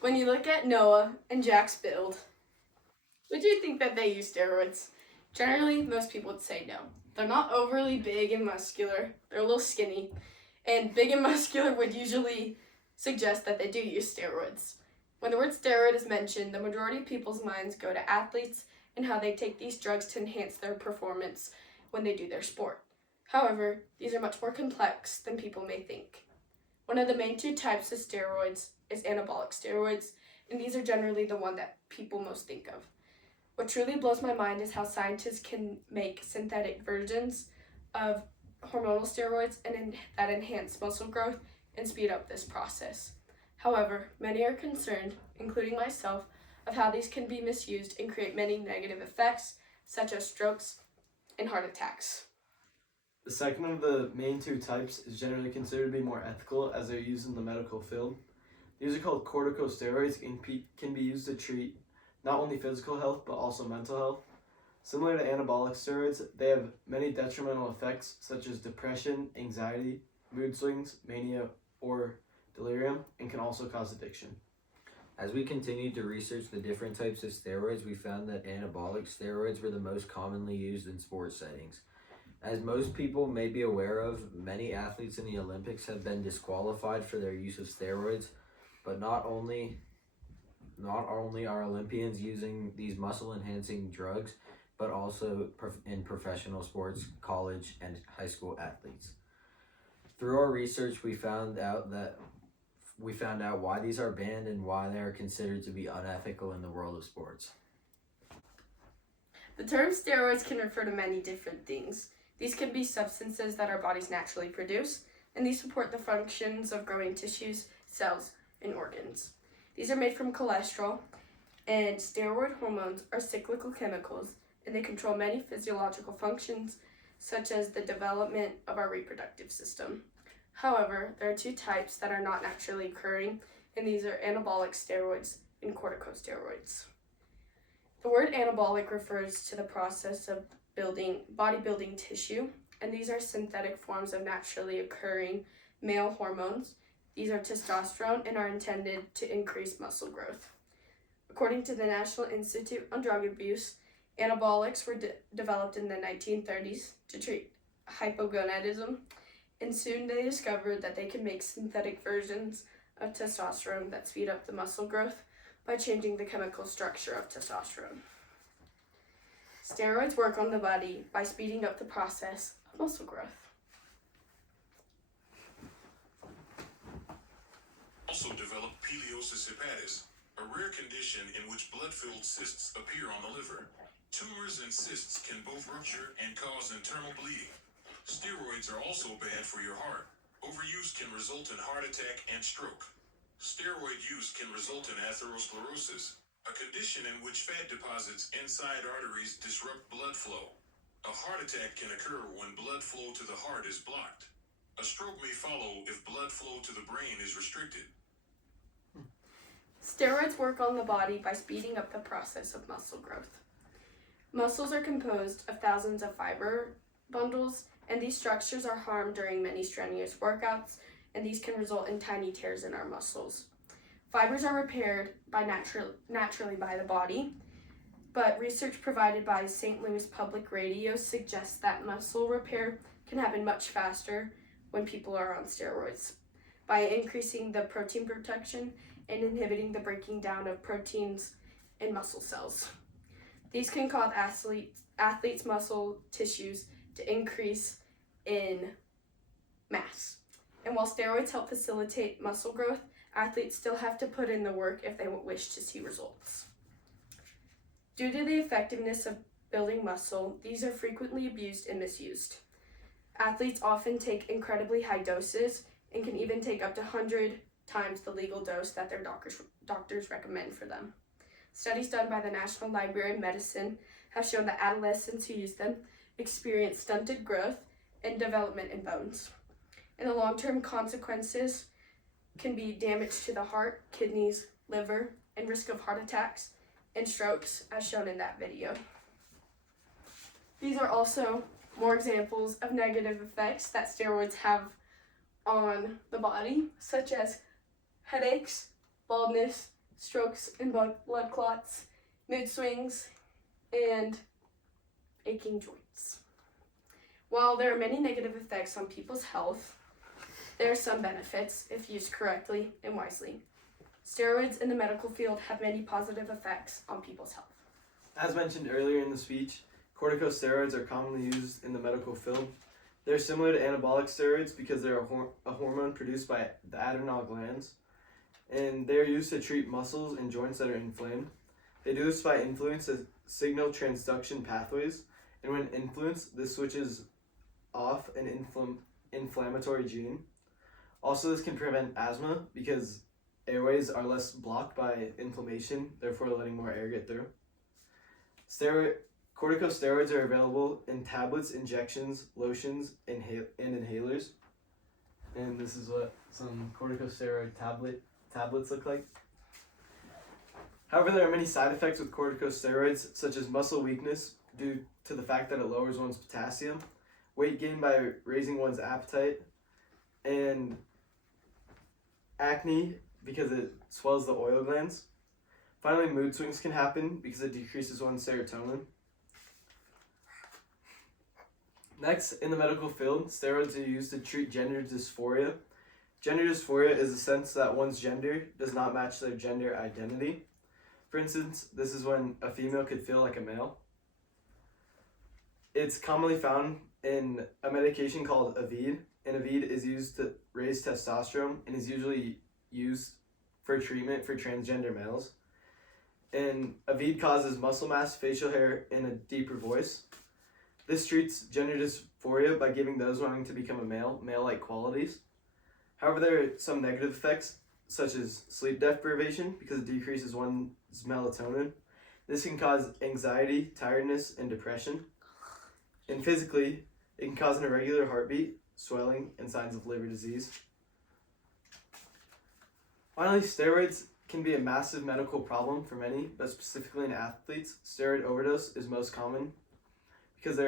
When you look at Noah and Jack's build, would you think that they use steroids? Generally, most people would say no. They're not overly big and muscular. They're a little skinny. And big and muscular would usually suggest that they do use steroids. When the word steroid is mentioned, the majority of people's minds go to athletes and how they take these drugs to enhance their performance when they do their sport. However, these are much more complex than people may think. One of the main two types of steroids is anabolic steroids, and these are generally the one that people most think of. What truly blows my mind is how scientists can make synthetic versions of hormonal steroids that enhance muscle growth and speed up this process. However, many are concerned, including myself, of how these can be misused and create many negative effects, such as strokes and heart attacks. The second of the main two types is generally considered to be more ethical as they're used in the medical field. These are called corticosteroids and can be used to treat not only physical health but also mental health. Similar to anabolic steroids, they have many detrimental effects such as depression, anxiety, mood swings, mania, or delirium, and can also cause addiction. As we continued to research the different types of steroids, we found that anabolic steroids were the most commonly used in sports settings. As most people may be aware of, many athletes in the Olympics have been disqualified for their use of steroids, but not only are Olympians using these muscle-enhancing drugs, but also in professional sports, college, and high school athletes. Through our research, we found out why these are banned and why they are considered to be unethical in the world of sports. The term steroids can refer to many different things. These can be substances that our bodies naturally produce, and these support the functions of growing tissues, cells, and organs. These are made from cholesterol, and steroid hormones are cyclical chemicals, and they control many physiological functions, such as the development of our reproductive system. However, there are two types that are not naturally occurring, and these are anabolic steroids and corticosteroids. The word anabolic refers to the process of bodybuilding tissue, and these are synthetic forms of naturally occurring male hormones. These are testosterone and are intended to increase muscle growth. According to the National Institute on Drug Abuse, anabolics were developed in the 1930s to treat hypogonadism, and soon they discovered that they could make synthetic versions of testosterone that speed up the muscle growth by changing the chemical structure of testosterone. Steroids work on the body by speeding up the process of muscle growth. Also developed pileosis hepatis, a rare condition in which blood-filled cysts appear on the liver. Tumors and cysts can both rupture and cause internal bleeding. Steroids are also bad for your heart. Overuse can result in heart attack and stroke. Steroid use can result in atherosclerosis, a condition in which fat deposits inside arteries disrupt blood flow. A heart attack can occur when blood flow to the heart is blocked. A stroke may follow if blood flow to the brain is restricted. Steroids work on the body by speeding up the process of muscle growth. Muscles are composed of thousands of fiber bundles, and these structures are harmed during many strenuous workouts, and these can result in tiny tears in our muscles. Fibers are repaired naturally by the body, but research provided by St. Louis Public Radio suggests that muscle repair can happen much faster when people are on steroids by increasing the protein production and inhibiting the breaking down of proteins in muscle cells. These can cause athletes' muscle tissues to increase in mass. And while steroids help facilitate muscle growth, athletes still have to put in the work if they wish to see results. Due to the effectiveness of building muscle, these are frequently abused and misused. Athletes often take incredibly high doses and can even take up to 100 times the legal dose that their doctors recommend for them. Studies done by the National Library of Medicine have shown that adolescents who use them experience stunted growth and development in bones. And the long-term consequences can be damage to the heart, kidneys, liver, and risk of heart attacks and strokes, as shown in that video. These are also more examples of negative effects that steroids have on the body, such as headaches, baldness, strokes and blood clots, mood swings, and aching joints. While there are many negative effects on people's health, there are some benefits if used correctly and wisely. Steroids in the medical field have many positive effects on people's health. As mentioned earlier in the speech, corticosteroids are commonly used in the medical field. They're similar to anabolic steroids because they're a hormone produced by the adrenal glands, and they're used to treat muscles and joints that are inflamed. They do this by influencing signal transduction pathways, and when influenced, this switches off an inflammatory gene. Also, this can prevent asthma because airways are less blocked by inflammation, therefore letting more air get through. Corticosteroids are available in tablets, injections, lotions, and inhalers. And this is what some corticosteroid tablets look like. However, there are many side effects with corticosteroids, such as muscle weakness due to the fact that it lowers one's potassium, weight gain by raising one's appetite, and acne because it swells the oil glands. Finally, mood swings can happen because it decreases one's serotonin. Next, in the medical field, steroids are used to treat gender dysphoria. Gender dysphoria is the sense that one's gender does not match their gender identity. For instance, this is when a female could feel like a male. It's commonly found in a medication called Avid, and Avid is used to raise testosterone and is usually used for treatment for transgender males. And Avid causes muscle mass, facial hair, and a deeper voice. This treats gender dysphoria by giving those wanting to become a male-like qualities. However, there are some negative effects, such as sleep deprivation, because it decreases one's melatonin. This can cause anxiety, tiredness, and depression. And physically, it can cause an irregular heartbeat, swelling, and signs of liver disease. Finally, steroids can be a massive medical problem for many, but specifically in athletes. Steroid overdose is most common because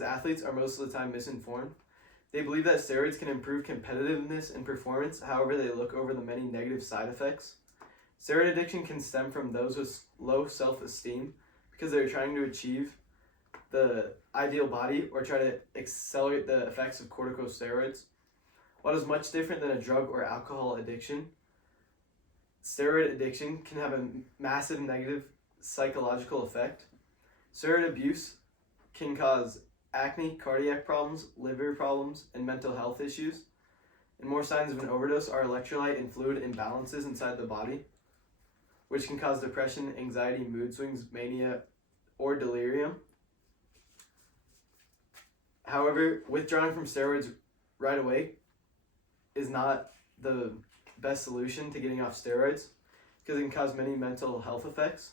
athletes are most of the time misinformed. They believe that steroids can improve competitiveness and performance, however they look over the many negative side effects. Steroid addiction can stem from those with low self-esteem because they're trying to achieve the ideal body or try to accelerate the effects of corticosteroids. While it is much different than a drug or alcohol addiction, steroid addiction can have a massive negative psychological effect. Steroid abuse can cause acne, cardiac problems, liver problems, and mental health issues. And more signs of an overdose are electrolyte and fluid imbalances inside the body, which can cause depression, anxiety, mood swings, mania, or delirium. However, withdrawing from steroids right away is not the best solution to getting off steroids because it can cause many mental health effects.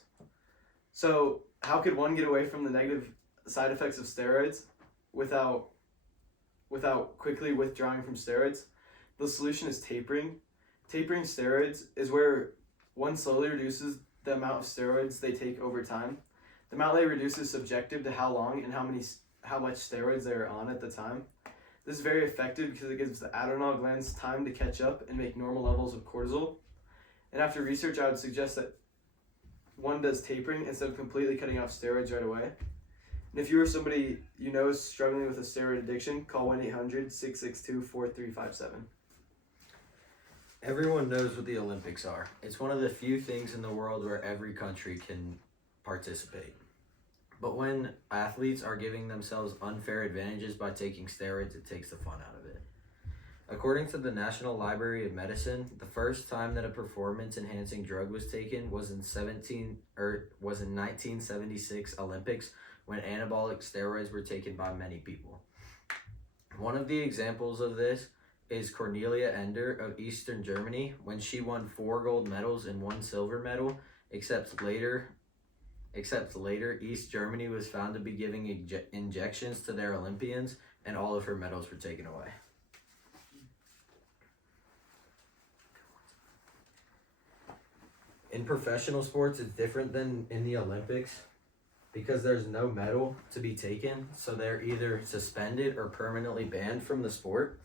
So, how could one get away from the negative side effects of steroids without quickly withdrawing from steroids? The solution is tapering. Tapering steroids is where one slowly reduces the amount of steroids they take over time. The amount they reduce is subjective to how long and how much steroids they are on at the time. This is very effective because it gives the adrenal glands time to catch up and make normal levels of cortisol. And after research, I would suggest that one does tapering instead of completely cutting off steroids right away. And if you or somebody you know is struggling with a steroid addiction, call 1-800-662-4357. Everyone knows what the Olympics are. It's one of the few things in the world where every country can participate. But when athletes are giving themselves unfair advantages by taking steroids, it takes the fun out of it. According to the National Library of Medicine, the first time that a performance-enhancing drug was taken was in 1976 Olympics, when anabolic steroids were taken by many people. One of the examples of this is Cornelia Ender of Eastern Germany, when she won 4 gold medals and 1 silver medal, except later East Germany was found to be giving injections to their Olympians, and all of her medals were taken away. In professional sports, it's different than in the Olympics because there's no medal to be taken, so they're either suspended or permanently banned from the sport.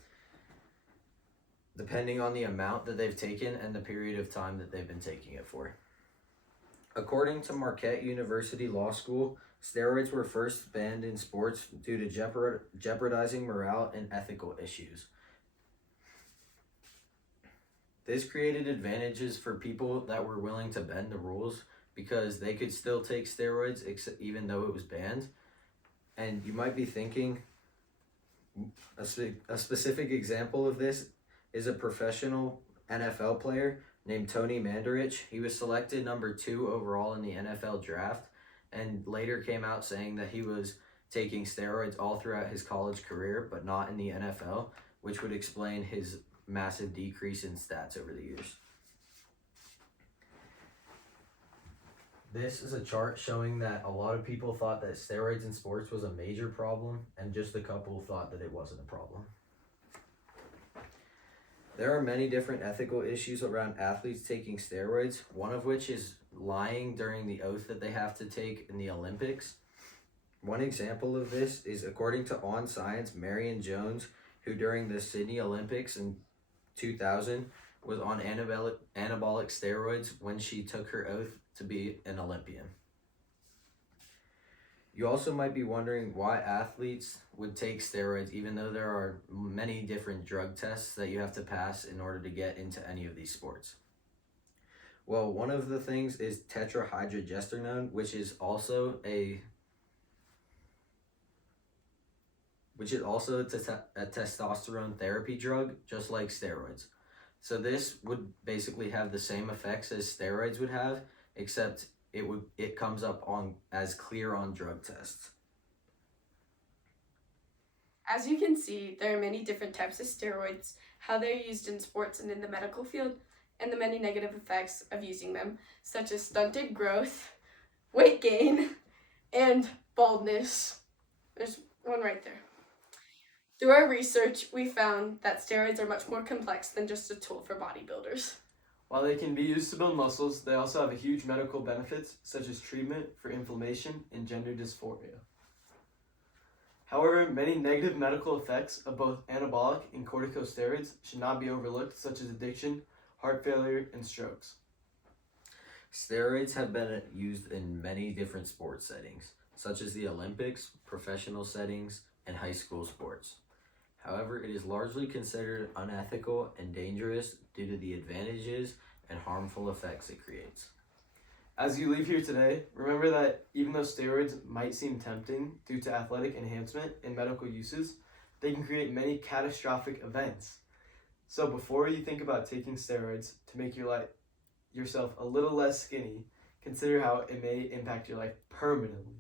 depending on the amount that they've taken and the period of time that they've been taking it for. According to Marquette University Law School, steroids were first banned in sports due to jeopardizing morale and ethical issues. This created advantages for people that were willing to bend the rules because they could still take steroids even though it was banned. And you might be thinking, a specific example of this is a professional NFL player named Tony Mandarich. He was selected number 2 overall in the NFL draft and later came out saying that he was taking steroids all throughout his college career, but not in the NFL, which would explain his massive decrease in stats over the years. This is a chart showing that a lot of people thought that steroids in sports was a major problem, and just a couple thought that it wasn't a problem. There are many different ethical issues around athletes taking steroids, one of which is lying during the oath that they have to take in the Olympics. One example of this is, according to On Science, Marion Jones, who during the Sydney Olympics in 2000 was on anabolic steroids when she took her oath to be an Olympian. You also might be wondering why athletes would take steroids even though there are many different drug tests that you have to pass in order to get into any of these sports. Well, one of the things is tetrahydrogesterone, which is also a testosterone therapy drug, just like steroids. So this would basically have the same effects as steroids would have, except it comes up on as clear on drug tests. As you can see, there are many different types of steroids, how they're used in sports and in the medical field, and the many negative effects of using them, such as stunted growth, weight gain, and baldness. There's one right there. Through our research, we found that steroids are much more complex than just a tool for bodybuilders. While they can be used to build muscles, they also have a huge medical benefits, such as treatment for inflammation and gender dysphoria. However, many negative medical effects of both anabolic and corticosteroids should not be overlooked, such as addiction, heart failure, and strokes. Steroids have been used in many different sports settings, such as the Olympics, professional settings, and high school sports. However, it is largely considered unethical and dangerous due to the advantages and harmful effects it creates. As you leave here today, remember that even though steroids might seem tempting due to athletic enhancement and medical uses, they can create many catastrophic events. So before you think about taking steroids to make yourself a little less skinny, consider how it may impact your life permanently.